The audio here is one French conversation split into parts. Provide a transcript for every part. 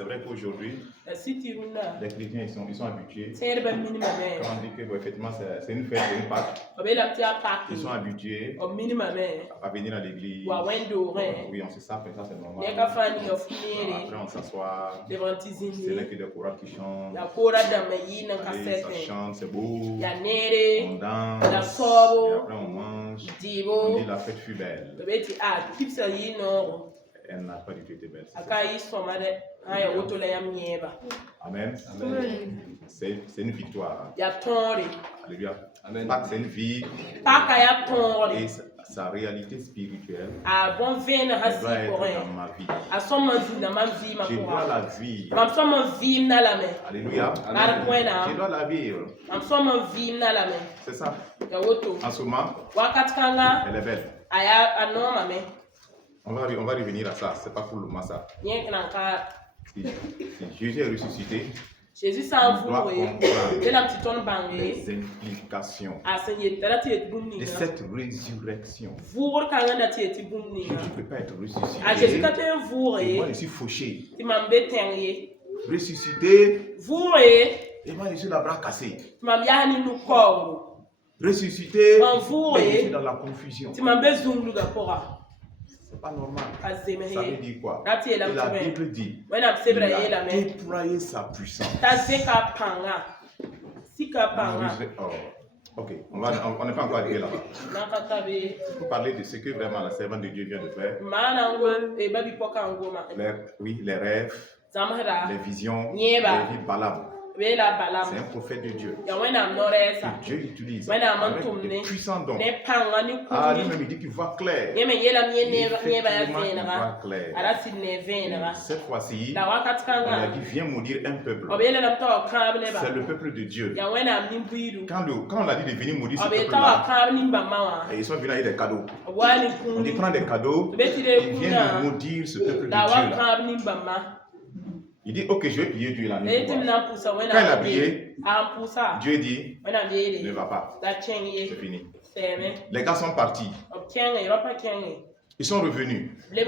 C'est vrai qu'aujourd'hui, les chrétiens ils sont habitués. Quand on dit que effectivement c'est une fête, c'est une Pâques, ils sont habitués à venir à l'église. Oui, on se sape, ça c'est normal. Après on s'assoit, c'est là que des chorales qui chantent. Allez, ça chante, c'est beau. On danse, et après on mange. On dit la fête fut belle. Elle n'a pas du tout été belle. Amen. C'est une victoire. Alléluia. Amen. Pâques, c'est une vie. Et sa réalité spirituelle doit être dans ma vie. Je dois la vivre. Alléluia. Amen. Je dois la vivre. C'est ça. En ce moment, elle est belle. On va revenir à ça, c'est pas pour le moment ça. Si Jésus est ressuscité, Jésus doit comprendre les implications de cette résurrection. Je ne peux pas être ressuscité. Et moi je suis fauché. Ressuscité. Et moi je suis la bras cassé. Ressuscité. Et je suis dans la confusion. C'est pas normal. Ça veut dire quoi? Et la Bible dit il a déployé sa puissance. Ok, on n'est pas encore arrivé là-bas. Pour parler de ce que vraiment la servante de Dieu vient de faire. Les rêves, les visions, les vies Balaam. C'est un prophète de Dieu. Que Dieu utilise avec de puissants dons. Lui-même il dit qu'il voit clair. Effectivement, il voit clair. Cette fois-ci, on a dit viens maudire un peuple. C'est le peuple de Dieu. Quand on a dit de venir maudire ce peuple-là, ils sont venus avec des cadeaux. On dit prends des cadeaux et viens maudire ce peuple de Dieu-là. Il dit, ok, je vais prier Dieu la nuit. Quand il a prié, Dieu dit, ne va pas. C'est fini. Les gars sont partis. Ils sont revenus. Il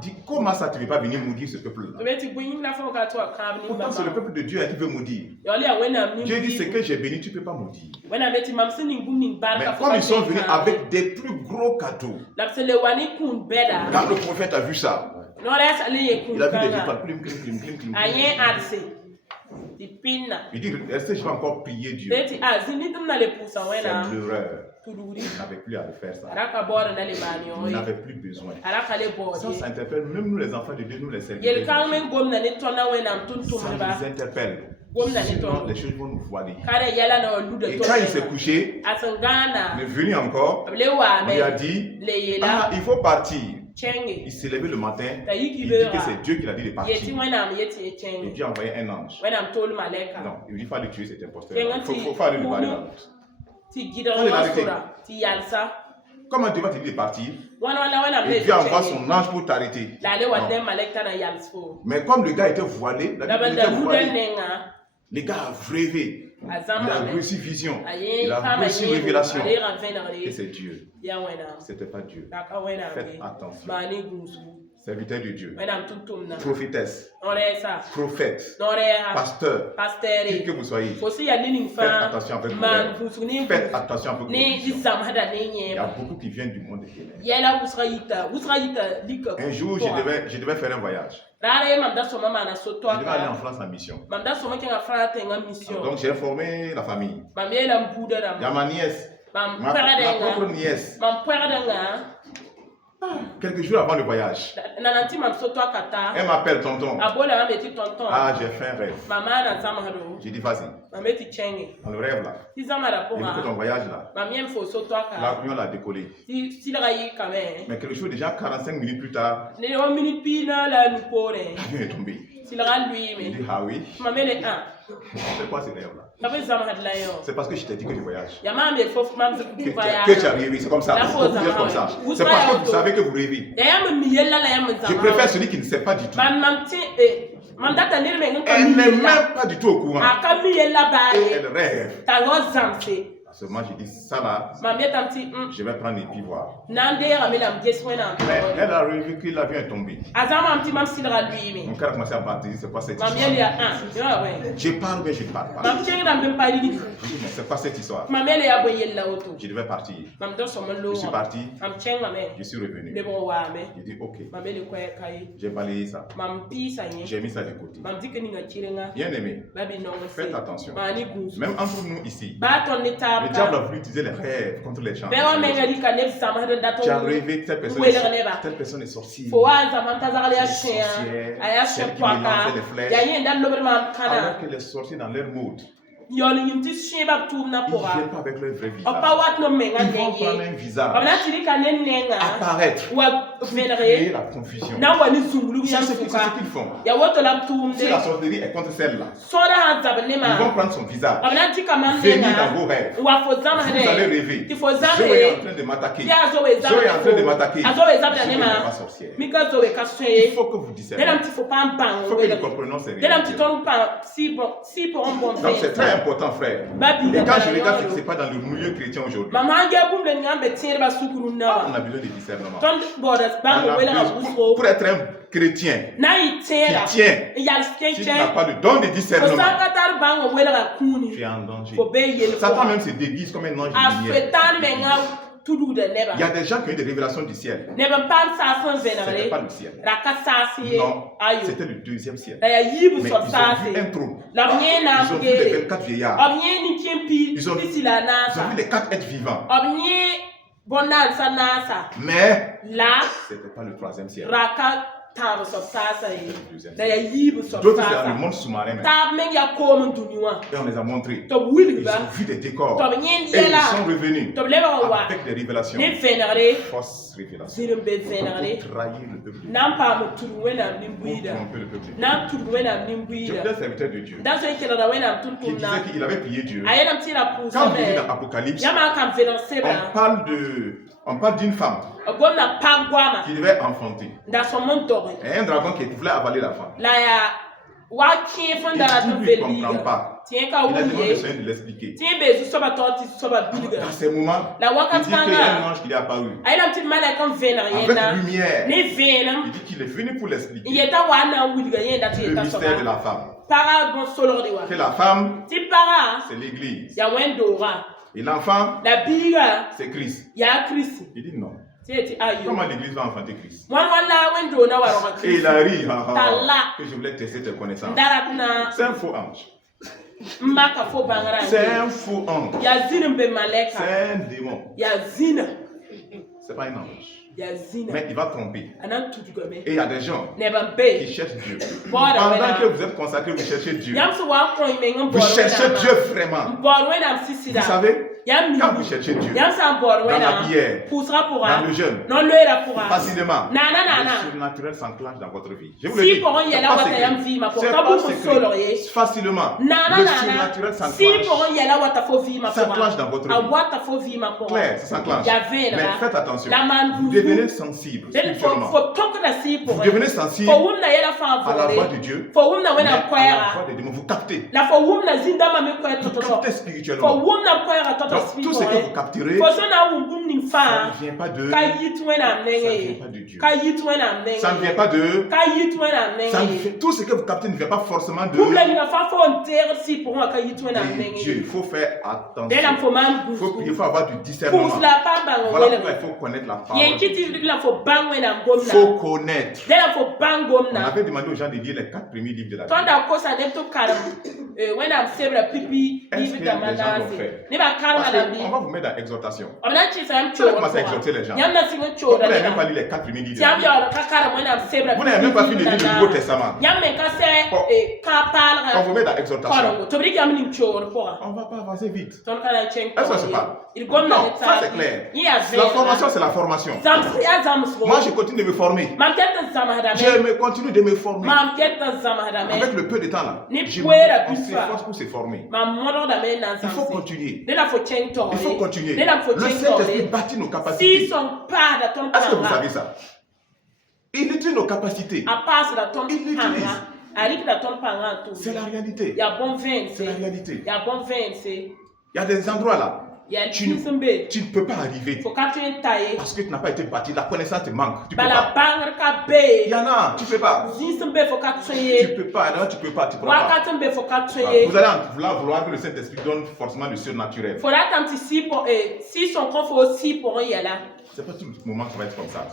dit, comment ça tu ne veux pas venir maudire ce peuple-là? Pourtant, c'est le peuple de Dieu qui veut maudire. Dieu dit, ce que j'ai béni, tu ne peux pas maudire. Mais comme ils sont venus avec des plus gros cadeaux, quand le prophète a vu ça, il a vu des étoiles, clim. Il dit, restez, je vais encore prier Dieu. C'est l'erreur. Il n'avait plus à le faire ça. Il n'avait plus besoin. Ça interpelle même nous les enfants de Dieu, nous les serviteurs. Ça nous interpelle. Sinon, les choses vont nous voiler. Et quand il s'est couché, il est venu encore, on lui a dit, il faut partir. Il s'est levé le matin, il dit que c'est Dieu qui l'a dit de partir. Et Dieu a envoyé un ange. Non, il dit, il faut aller tuer cet imposteur. Il faut aller lui parler dans comment Dieu va te dire de partir? Et Dieu envoie son ange pour t'arrêter. Mais comme le gars était voilé, le gars a rêvé. Il a reçu vision. Il a reçu révélation. Et c'est Dieu. Ce n'était pas Dieu. Faites attention. Serviteur de Dieu, prophétesse, prophète, pasteur, qui que vous soyez, faites attention avec vous. Faites attention avec vous. Il y a beaucoup qui viennent du monde des ténèbres. Un jour, je devais faire un voyage. Je devais aller en France en mission. Donc j'ai informé la famille. Il y a ma nièce, ma propre nièce. Quelques jours avant le voyage, elle m'appelle tonton. J'ai fait un rêve. J'ai dit vas-y. On le rêve là. Et pour ton voyage là, l'avion l'a décollé. Mais quelque chose déjà 45 minutes plus tard, l'avion est tombé. Il dit ah oui. C'est quoi ce rêve là? C'est parce que je t'ai dit que je voyage. Que tu as rêvé, c'est comme ça. Vous êtes comme ça. C'est parce que vous savez que vous rêvez. Je préfère celui qui ne sait pas du tout. Elle n'est même pas du tout au courant. Et elle rêve. Seulement, j'ai dit ça là, je vais prendre et puis voir. Mais elle a revu que l'avion est tombé. Mon cœur a commencé à battre. C'est quoi cette histoire? Je parle, mais je ne parle pas. C'est quoi cette histoire? Je devais partir. Je suis parti. Je suis revenu. J'ai dit ok. J'ai balayé ça. J'ai mis ça de côté. Bien aimé, faites attention. Même entre nous ici, le diable a voulu utiliser les rêves contre les gens. Tu as rêvé que telle personne est sorcière. Celle qui mélangeait les flèches. Alors que les sorciers dans leur mode, ils ne viennent pas avec leur vrai visage. Ils vont prendre un visage, apparaître, créer la confusion. C'est ce qu'ils font. Si la sorcellerie est contre celle-là, ils vont prendre son visage, venir dans vos rêves. Vous allez rêver. Zoé est en train de m'attaquer. Zoé est en train de m'attaquer. Je ne suis pas sorcière. Il faut que vous disiez. Il faut que nous comprenions ces réalités. Donc c'est très important, frère. Et quand je regarde ce qui se passe dans le milieu chrétien aujourd'hui, on a besoin de discernement. Pour être un chrétien qui tient, si tu n'as pas de don de discernement, tu es en danger. Satan même se déguise comme un ange de lumière. Il y a des gens qui ont eu des révélations du ciel. Ce n'était pas le ciel. Non, c'était le deuxième ciel. Mais ils ont vu un trône. Ils ont vu les 24 vieillards. Ils ont vu les 4 êtres vivants. Mais ce n'était pas le troisième ciel. D'autres, c'est dans le monde sous-marin. Et on les a montrés. Ils ont vu des décors. Et ils sont revenus avec des révélations. Fausses révélations. Pour trahir le peuple. Pour tromper le peuple. Je suis un serviteur de Dieu qui disait qu'il avait prié Dieu. Quand vous lisez dans l'Apocalypse, on parle d'une femme qui devait enfanter. Et un dragon qui voulait avaler la femme. Il ne comprend pas. Il a demandé de l'expliquer. Dans ces moments, il dit qu'il y a un ange qui est apparu. Avec lumière. Il dit qu'il est venu pour l'expliquer. Le mystère de la femme. Que la femme, c'est l'église. Et l'enfant, c'est Christ. Il dit non. Comment l'église va enfanter Christ? Et il a ri, que je voulais tester tes connaissances. C'est un faux ange. C'est un faux ange. C'est un démon. C'est pas un ange. Mais il va tromper. Et il y a des gens qui cherchent Dieu. Pendant que vous êtes consacrés, vous cherchez Dieu. Vous cherchez Dieu vraiment. Vous savez, quand vous cherchez Dieu, dans la prière, dans le jeûne, facilement, le surnaturel s'enclenche dans votre vie. Je vous le dis, c'est pas secret. Facilement, le surnaturel s'enclenche dans votre vie. Claire, ça s'enclenche. Mais faites attention. Vous devenez sensible spirituellement. Vous devenez sensible à la voix de Dieu, mais à la voix des démons. Vous captez. Vous captez spirituellement. Donc, tout ce que vous capterez, ça ne vient pas de Dieu. Ça ne vient pas de tout ce que vous captez ne vient pas forcément de Dieu. Il faut faire attention. Il faut avoir du discernement. Voilà pourquoi il faut connaître la parole. Il faut connaître. On avait demandé aux gens de lire les 4 premiers livres de la Bible. Est-ce que les gens l'ont fait? On va vous mettre dans l'exhortation. Vous allez commencer à exhorter les gens. Vous n'avez même pas lu les 4 premiers livres de la Bible. Vous n'avez même pas fini de lire le Nouveau Testament. On vous met dans l'exhortation. On ne va pas avancer vite. Est-ce que c'est pas? Non, ça c'est clair. La formation, c'est la formation. Moi, je continue de me former. Je continue de me former. Avec le peu de temps là, on s'efforce pour se former. Il faut continuer. Il faut continuer. Le Saint-Esprit bâtit nos capacités. Est-ce que vous savez ça? Il utilise nos capacités. Il l'utilise. C'est la réalité. C'est la réalité. Il y a des endroits là. tu ne peux pas arriver parce que tu n'as pas été bâti. La connaissance te manque. Tu peux pas. Il y en a, tu ne peux pas. Tu ne peux pas, non, tu ne peux pas. Tu peux pas. Vous allez vouloir que le Saint-Esprit donne forcément le surnaturel. C'est pas tout le moment qui va être comme ça.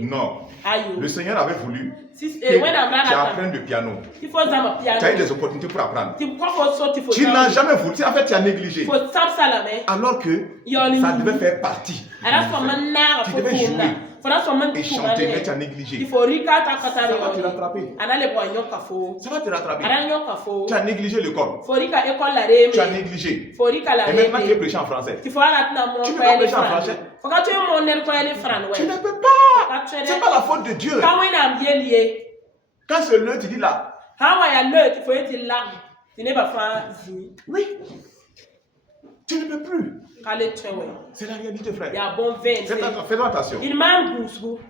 Non. Le Seigneur avait voulu que tu apprennes le piano. Tu as eu des opportunités pour apprendre. Tu n'as jamais voulu. En fait, tu as négligé. Alors que ça devait faire partie. Tu devais jouer et chanter, mais tu as négligé. Ça va te rattraper. Ça va te rattraper. Tu as négligé l'école. Tu as négligé. Et maintenant tu es prêché en français. Tu ne peux pas prêcher en français. Tu ne peux pas. Ce n'est pas la faute de Dieu. Quand c'est l'heure, tu dis là. Oui. Tu ne peux plus. C'est la réalité, frère. Fais attention.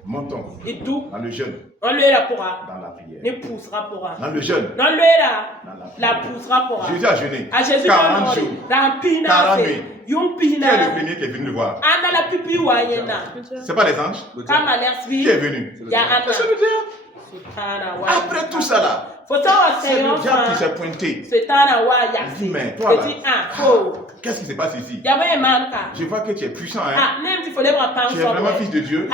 Montons dans le jeûne. Dans la prière. Dans le jeûne. Jésus a jeûné 40 jours. 40 nuits. Qui est le premier qui est venu le voir? Ce n'est pas les anges. Qui est venu? C'est le diable. Après tout ça là, c'est le diable qui s'est pointé. Il dit, mais toi là, qu'est-ce qui se passe ici? Je vois que tu es puissant. Hein? Tu es vraiment fils de Dieu.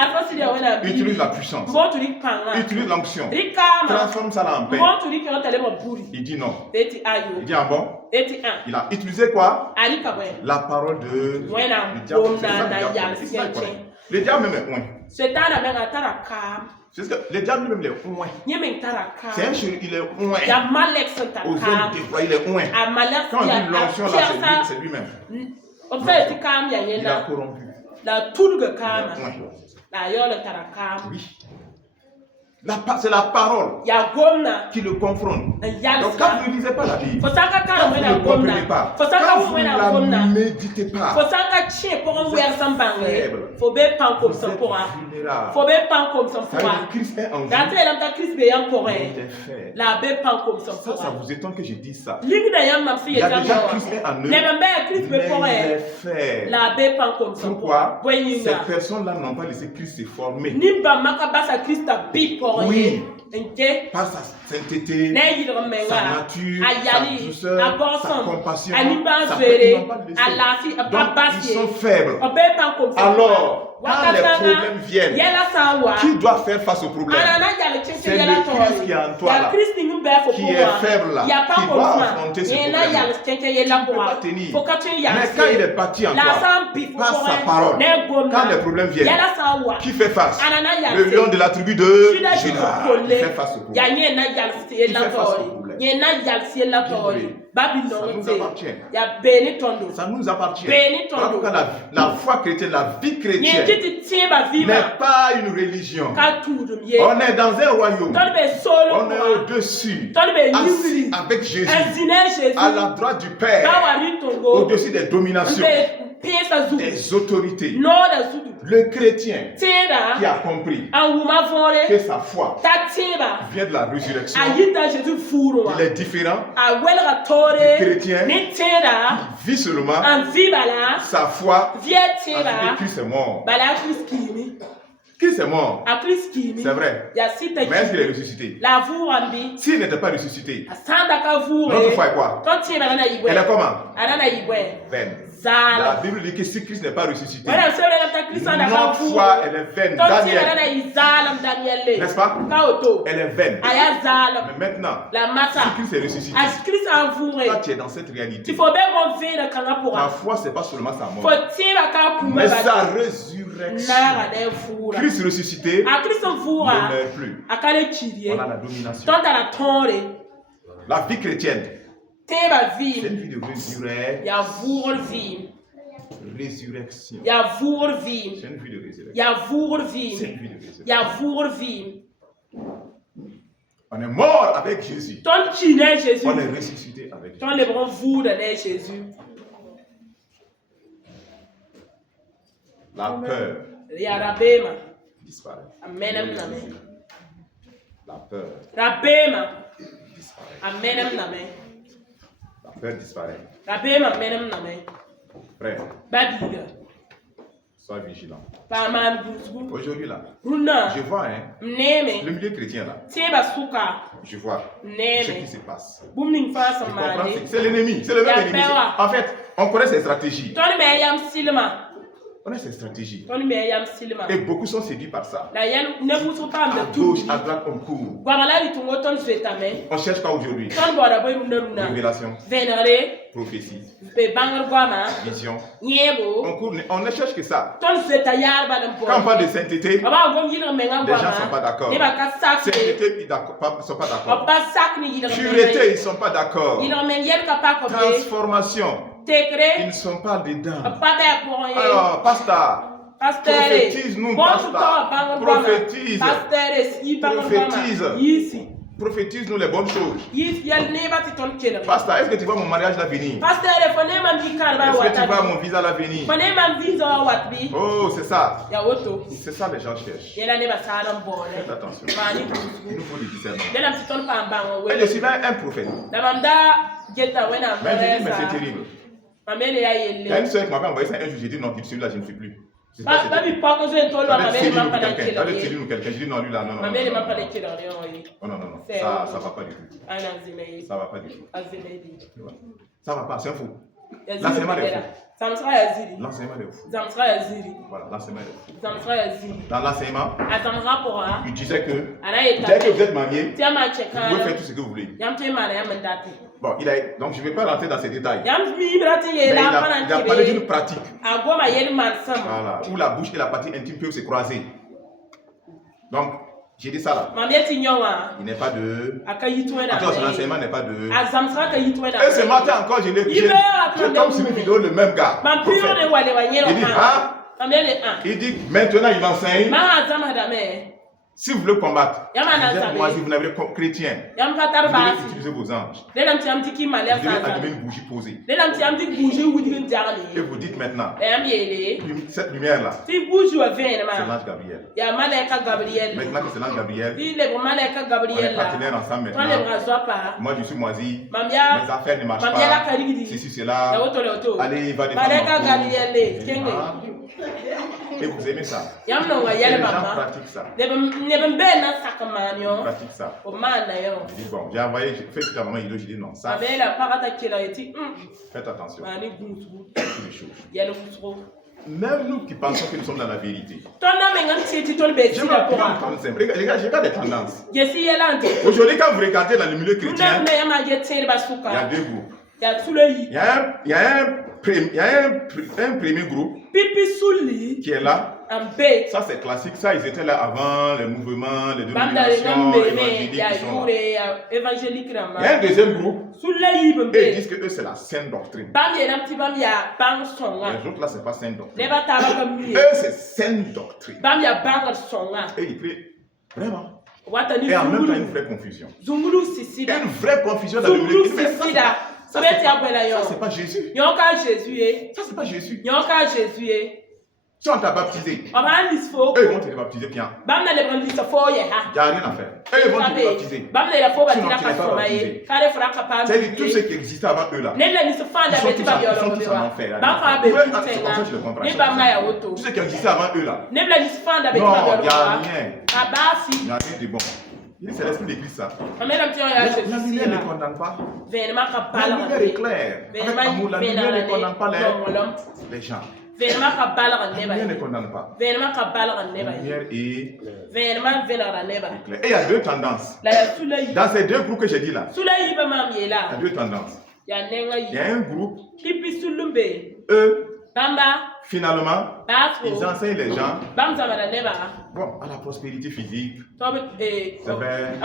Utilise la puissance. Utilise l'onction. Transforme ça là en paix. Il dit non. Il dit ah bon? Il a utilisé quoi? La parole de diable. Le diable même est loin. C'est ce que le diable lui-même est loin. C'est un chéri, il est loin. Aux yeux déployés, il est loin. Quand on dit l'onction là, c'est lui-même. Il a corrompu. Oui. C'est la parole qui le confronte. Donc quand vous ne lisez pas la Bible, quand vous ne comprenez pas, quand vous ne la méditez pas, vous êtes faible. Vous êtes vulnérable. Christ est en vous. Ça vous étonne que je dise ça. Il y a déjà Christ est en eux, mais il est faible. Pourquoi? Ces personnes-là n'ont pas laissé Christ se former. Oui, par sa sainteté, sa nature, sa douceur, sa compassion, sa paix, ils n'ont pas laissé. Donc, ils sont faibles. Alors, quand les problèmes viennent, qui doit faire face aux problèmes? C'est le Christ qui est en toi là, qui est faible là, qui doit affronter ces problèmes. Tu ne peux pas tenir. Mais quand il est parti en toi, par sa parole, quand les problèmes viennent, qui fait face? Le lion de la tribu de Juda. Il fait face au problème. Il fait face au problème. Ça nous appartient. Quand la foi chrétienne, la vie chrétienne n'est pas une religion. On est dans un royaume. On est au-dessus, assis avec Jésus, à la droite du Père, au-dessus des dominations, des autorités. Le chrétien qui a compris que sa foi vient de la résurrection, il est différent du chrétien qui vit seulement sa foi avec Christ est mort. Christ est mort. C'est vrai. Mais est-ce qu'il est ressuscité? S'il n'était pas ressuscité, notre foi est quoi? Elle est comment? Vaine. La Bible dit que si Christ n'est pas ressuscité, notre foi elle est vaine. Daniel, n'est-ce pas? Elle est vaine. Mais maintenant, si Christ est ressuscité, toi tu es dans cette réalité. La foi c'est pas seulement sa mort, mais sa résurrection. Christ ressuscité ne meurt plus. On a la domination. La vie chrétienne, c'est une vie de résurrection. C'est une vie de résurrection. On est mort avec Jésus. On est ressuscité avec Jésus. La peur disparaît. La peur disparaît. La Peur disparaître. Frère, sois vigilant. Aujourd'hui là, je vois le milieu chrétien là. Je vois ce qui se passe. C'est l'ennemi, c'est le même ennemi. En fait, on connaît ses stratégies. On a ces stratégies. Et beaucoup sont séduits par ça. À gauche, à droite, on court. On cherche pas aujourd'hui. Révélation. Prophétie. Vision. On court, on ne cherche que ça. Quand on parle de sainteté, les gens ne sont pas d'accord. Sainteté, ils ne sont pas d'accord. Pureté, ils ne sont pas d'accord. Transformation. Ils ne sont pas dedans. Alors, pasteur, prophétise-nous, pasteur. Prophétise-nous les bonnes choses. Pasteur, est-ce que tu vois mon mariage à venir? Est-ce que tu vois mon visa à venir? Oh, c'est ça. C'est ça les gens cherchent. Faites attention. Il nous faut du discernement. Et je suis un prophète. Mais c'est terrible. Il y a une soeur qui m'avait envoyé ça un jour, j'ai dit non, celui-là je ne suis plus. C'est pas quelqu'un. Je dis non, lui là, non. Non. Ça va pas du tout. Ça va pas du tout. Ça va pas, c'est un fou. L'enseignement est fou. L'enseignement est fou. Voilà, l'enseignement est fou. Dans l'enseignement, il disait que vous êtes marié, vous pouvez faire tout ce que vous voulez. Bon, donc je ne vais pas rentrer dans ces détails. Mais il a parlé d'une pratique. Voilà, où la bouche et la partie intime peuvent se croiser. Donc, j'ai dit ça là. Il n'est pas de. Attends, son enseignement n'est pas de. Et ce matin encore, je tombe sur une vidéo, le même gars. Il dit, maintenant il enseigne. Si vous voulez combattre, vous n'avez pas chrétien. Vous devez utiliser vos anges. Vous devez allumer une bougie posée. Et vous dites maintenant, cette lumière-là, c'est l'ange Gabriel. Maintenant que c'est l'ange Gabriel, on est partenaires ensemble maintenant. Moi je suis moisi, mes affaires ne marchent pas. Ceci, cela. Allez, va défendre. Et vous aimez ça. Les gens pratiquent ça. Pratique ça. Je dis bon, j'ai envoyé, j'ai fait tout à maman, il dit non, ça. Faites attention. Toutes les choses. Même nous qui pensons que nous sommes dans la vérité. Je regarde des tendances. Aujourd'hui, quand vous regardez dans le milieu chrétien, il y a deux groupes. Il y a un premier groupe qui est là. Ça c'est classique, ça ils étaient là avant les mouvements, les dénominations évangéliques qui sont. Il y a un deuxième groupe et ils disent que eux c'est la sainte doctrine. Les autres là c'est pas sainte doctrine. Eux c'est sainte doctrine. Et ils prient vraiment. Et en même temps une vraie confusion. Une vraie confusion dans le milieu. Ça c'est pas Jésus. Ça c'est pas Jésus. Si on t'a baptisé, eux vont te baptiser bien. Il n'y a rien à faire. Eux vont te baptiser. Sinon tu n'es pas baptisé. C'est-à-dire tout ce qui existait avant eux là. Ils sont tous en enfer. C'est comme ça que tu le comprends. Tout ce qui existait avant eux là. Non, il n'y a rien. Il n'y a rien de bon. C'est l'esprit d'église ça. La lumière ne condamne pas. La lumière est claire. Avec amour, la lumière ne condamne pas les gens. La lumière ne condamne pas. La lumière est claire. Et il y a deux tendances. Dans ces deux groupes que j'ai dit là, il y a deux tendances. Il y a un groupe, eux, finalement, ils enseignent les gens à la prospérité physique. C'est vrai.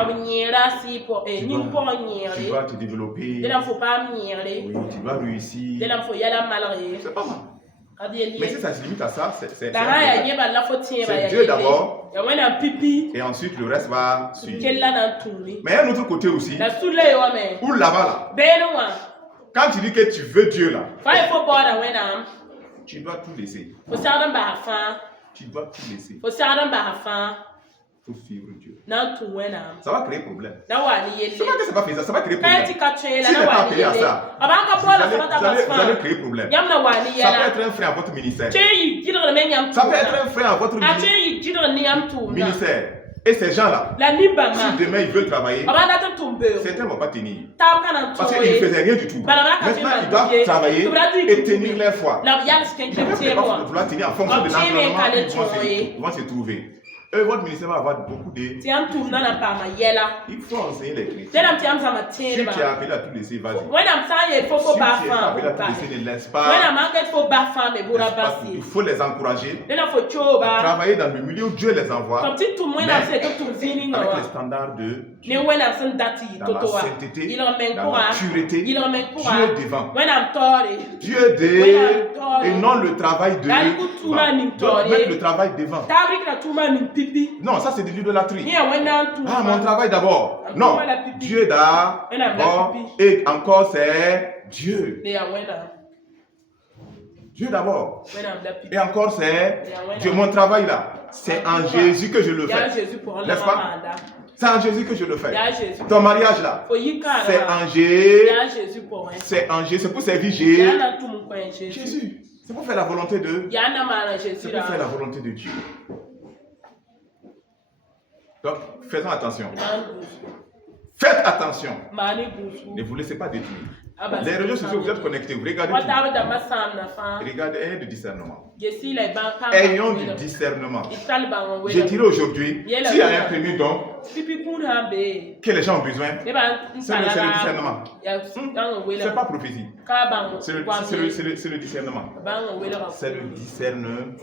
Tu dois te développer. Oui, tu dois réussir. C'est pas mal. Mais si ça se limite à ça, c'est Dieu d'abord et ensuite le reste va suivre. Mais il y a un autre côté aussi, où là-bas, là, quand tu dis que tu veux Dieu là, tu dois tout laisser. Tu dois tout laisser. Il faut suivre Dieu. Ça va créer problème. C'est pas que c'est pas faisable, ça va créer problème. Si n'est pas appelé à ça, vous allez créer problème. Ça peut être un frein à votre ministère. Ça peut être un frein à votre ministère. Et ces gens-là, si demain ils veulent travailler, certains ne vont pas tenir. Parce qu'ils ne faisaient rien du tout. Maintenant, ils doivent travailler et tenir leur foi. Ils ne peuvent pas vouloir tenir en fonction de l'environnement où ils vont se trouver. Votre ministère va avoir beaucoup de... Il faut enseigner les chrétiens. Si tu es appelé à tout laisser, vas-y. Si tu es appelé à tout laisser, ne laisse pas. Il faut les encourager à travailler dans le milieu où Dieu les envoie. Mais avec les standards de Dieu. Dans la sainteté, dans la pureté, Dieu devant. Dieu devant. Et non le travail de... Mettre le travail devant. Non, ça c'est de l'idolâtrie. Ah, mon travail d'abord. Non, Dieu d'abord. Et encore c'est Dieu. Dieu d'abord. Et encore c'est Dieu. Mon travail là, c'est en Jésus que je le fais. N'est-ce pas? C'est en Jésus que je le fais. Ton mariage là, c'est en Jésus. C'est en Jésus. C'est pour servir Jésus. C'est pour faire la volonté de... C'est pour faire la volonté de Dieu. Donc, faisons attention. Faites attention. Ne vous laissez pas détruire. Les réseaux sociaux, vous êtes connectés. Vous regardez tout. Regardez, ayez du discernement. Ayons du discernement. Je dirais aujourd'hui, s'il y a un premier don que les gens ont besoin, c'est le discernement. Ce n'est pas prophétie. C'est le discernement. C'est le discernement.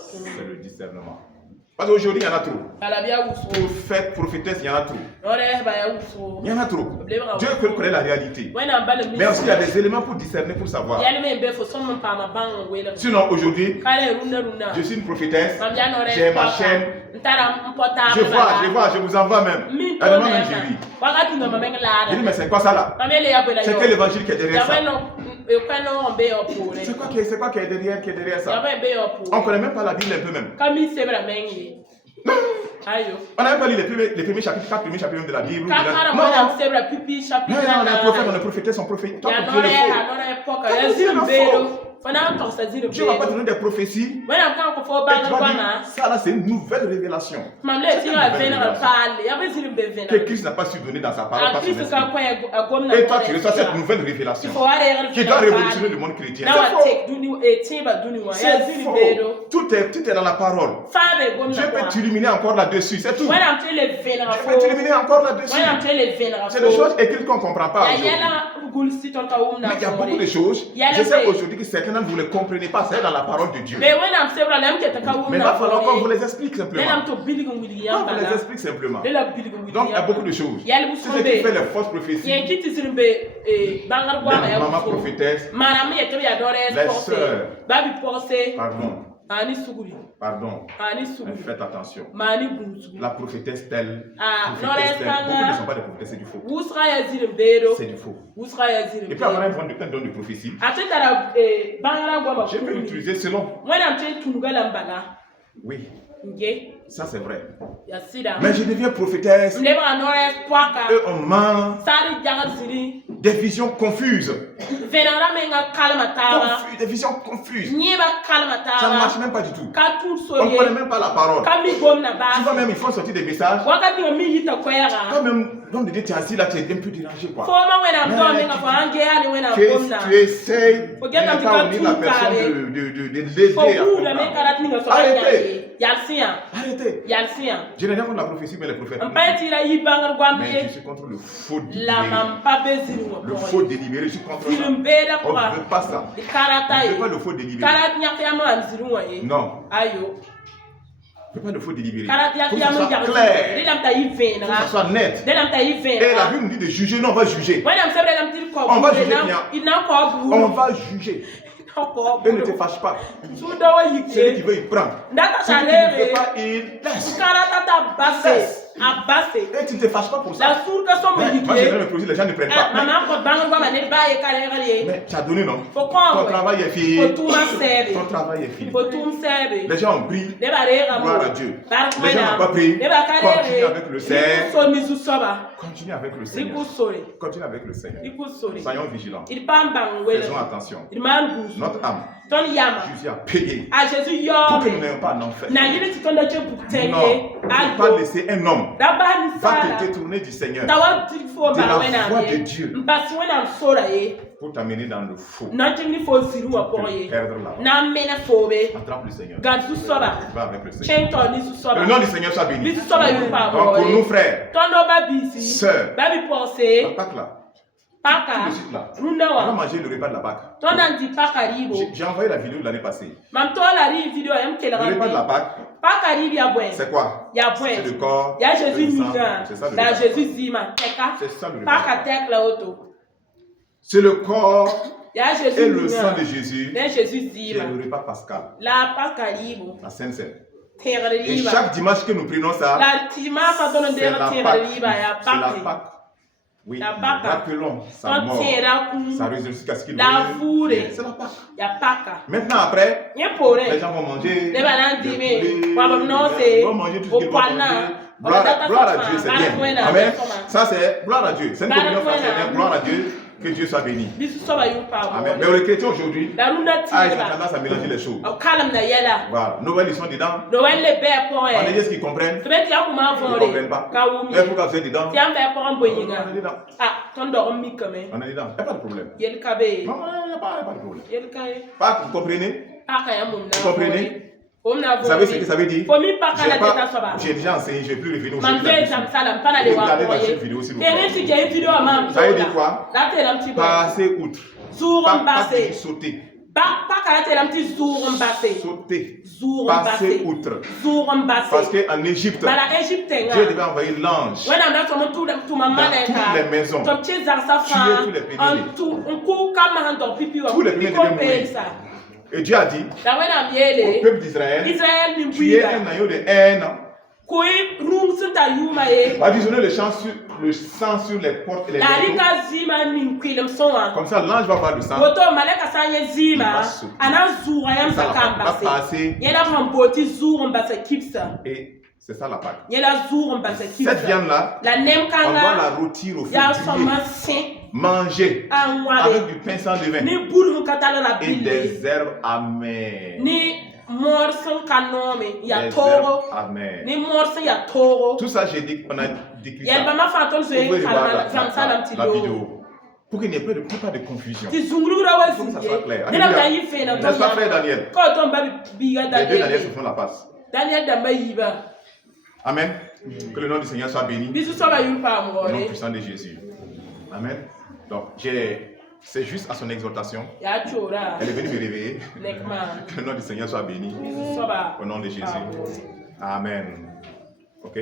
C'est le discernement. Parce qu'aujourd'hui, il y en a trop. Prophète, prophétesse, il y en a trop. Il y en a trop. Dieu connaît la réalité. Mais aussi, il y a des éléments pour discerner, pour savoir. Sinon, aujourd'hui, je suis une prophétesse, j'ai ma chaîne. Je vous envoie même. Moi même, j'ai vu. Je dis, mais c'est quoi ça là? C'est quel évangile qui est derrière ça? C'est quoi qui est derrière ça? On ne connaît même pas la Bible un peu même. On n'a même pas lu les premiers chapitres, 4 premiers chapitres de la Bible. Non, on est prophète, on est prophétesse, on prophète. Toi, tu es le faux. Dieu va pas te donner des prophéties. Ça là, c'est une nouvelle révélation. Que Christ n'a pas su donner dans sa parole. Et toi, tu reçois cette nouvelle révélation qui doit révolutionner le monde chrétien. C'est faux. Tout est dans la parole. Dieu peut t'illuminer encore là-dessus. C'est tout. Dieu peut t'illuminer encore là-dessus. C'est des choses écrites qu'on ne comprend pas aujourd'hui. Mais il y a beaucoup de choses. Je sais aujourd'hui que certains vous ne les comprenez pas. C'est dans la parole de Dieu. Mais il va falloir qu'on vous les explique simplement. On vous les explique simplement. Donc il y a beaucoup de choses. Si c'est qui fait les fausses prophéties, maman prophétesse, les sœurs, pardon, faites attention. La prophétesse telle, beaucoup ne sont pas des prophétesses, c'est du faux. C'est du faux. Et puis avoir un don de prophétie, je peux l'utiliser selon. Oui. Ça c'est vrai. Mais je deviens prophétesse. Et on ment. Des visions confuses. Des visions confuses. Ça ne marche même pas du tout. On ne connaît même pas la parole. Souvent même, il faut sortir des messages. Quand même, l'homme de Dieu, tu es assis là, tu es un peu dérangé quoi. Tu essayes de ne pas unir la personne de l'aider à Arrêtez. Je n'ai rien contre la prophétie, mais les prophètes. Mais je suis contre le faux délibéré. Le faux délibéré, je suis contre ça. On ne veut pas ça. On ne veut pas le faux délibéré. Non. Ne pas le faux délibéré. Pour que ce soit clair. Pour que ce soit net. Et la Bible nous dit de juger. Non, on va juger. On va juger. On va juger. Et ne te fâche pas. Celui qui veut, il prend. Celui qui ne veut pas, il laisse. Et tu ne te fâches pas pour ça. Moi, je vais me produire, les gens ne prennent pas. Mais tu as donné, non? Ton travail est fini. Ton travail est fini. Les gens ont pris. Gloire à Dieu. Les gens n'ont pas pris. Continue avec le Seigneur. Continue avec le Seigneur. Continue avec le Seigneur. Soyons vigilants. Faisons attention. Notre âme. Jésus a payé pour que nous n'ayons pas d'enfer. Non, il ne faut pas laisser un homme va te détourner du Seigneur, de la voix de Dieu, pour t'amener dans le faux, pour te perdre là. Attrape le Seigneur. Va avec le Seigneur. Que le nom du Seigneur soit béni. Donc pour nous frères, sœurs, la Pâque là, tout de suite là, on va manger le repas de la Pâque. J'ai envoyé la vidéo de l'année passée. Le repas de la Pâque, c'est quoi? C'est le corps, c'est le sang, c'est ça le repas. C'est ça le repas. C'est le corps et le sang de Jésus qui est le repas pascal. La Sainte Seine. Et chaque dimanche que nous prenons ça, c'est la Pâque. Oui, rappelons sa mort, sa résurrection, qu'est-ce qu'il veut. C'est la Pâque. Maintenant après, les gens vont manger ils vont manger tout ce qu'ils vont manger. Gloire à Dieu, c'est bien. Amen. Ça c'est gloire à Dieu. C'est une communion fraternelle, gloire à Dieu. Que Dieu soit béni. Amen. Mais les chrétiens aujourd'hui, ils ont tendance à mélanger les choses. Voilà. Noël, ils sont dedans. On est dit ce qu'ils comprennent. Ils ne comprennent pas. Mais pourquoi vous êtes dedans? On est dedans. On est dedans. Il n'y a pas de problème. Non, il n'y a pas de problème. Pas, vous comprenez? Vous comprenez? Vous savez ce que ça veut dire? J'ai déjà enseigné, je ne vais plus revenir aujourd'hui. Vous regardez dans cette vidéo s'il vous plaît. Ça veut dire quoi? Passer outre. Pas sauter. Sauter. Passer outre. Parce qu'en Égypte, Dieu devait envoyer l'ange dans toutes les maisons. Tuer tous les pénibles. Tous les pénibles devaient mourir. Et Dieu a dit au peuple d'Israël, tu es un agneau de haine. Additionnez le sang sur les portes et les linteaux. Comme ça, l'ange va voir le sang. Il va sauter. Va passer. Et c'est ça la Pâque. Cette viande-là, on va la rôtir au feu du lieu. Manger avec du pain sans levain et des herbes amères. Tout ça, j'ai dit qu'on a décrit ça. Vous pouvez voir la vidéo pour qu'il n'y ait pas de confusion. Il faut que ça soit clair. N'est-ce pas, frère Daniel? Les deux Daniel se font la passe. Amen. Que le nom du Seigneur soit béni. Au nom puissant de Jésus. Amen. Donc, c'est juste à son exhortation. Elle est venue me réveiller. Que le nom du Seigneur soit béni. Au nom de Jésus. Amen. Ok.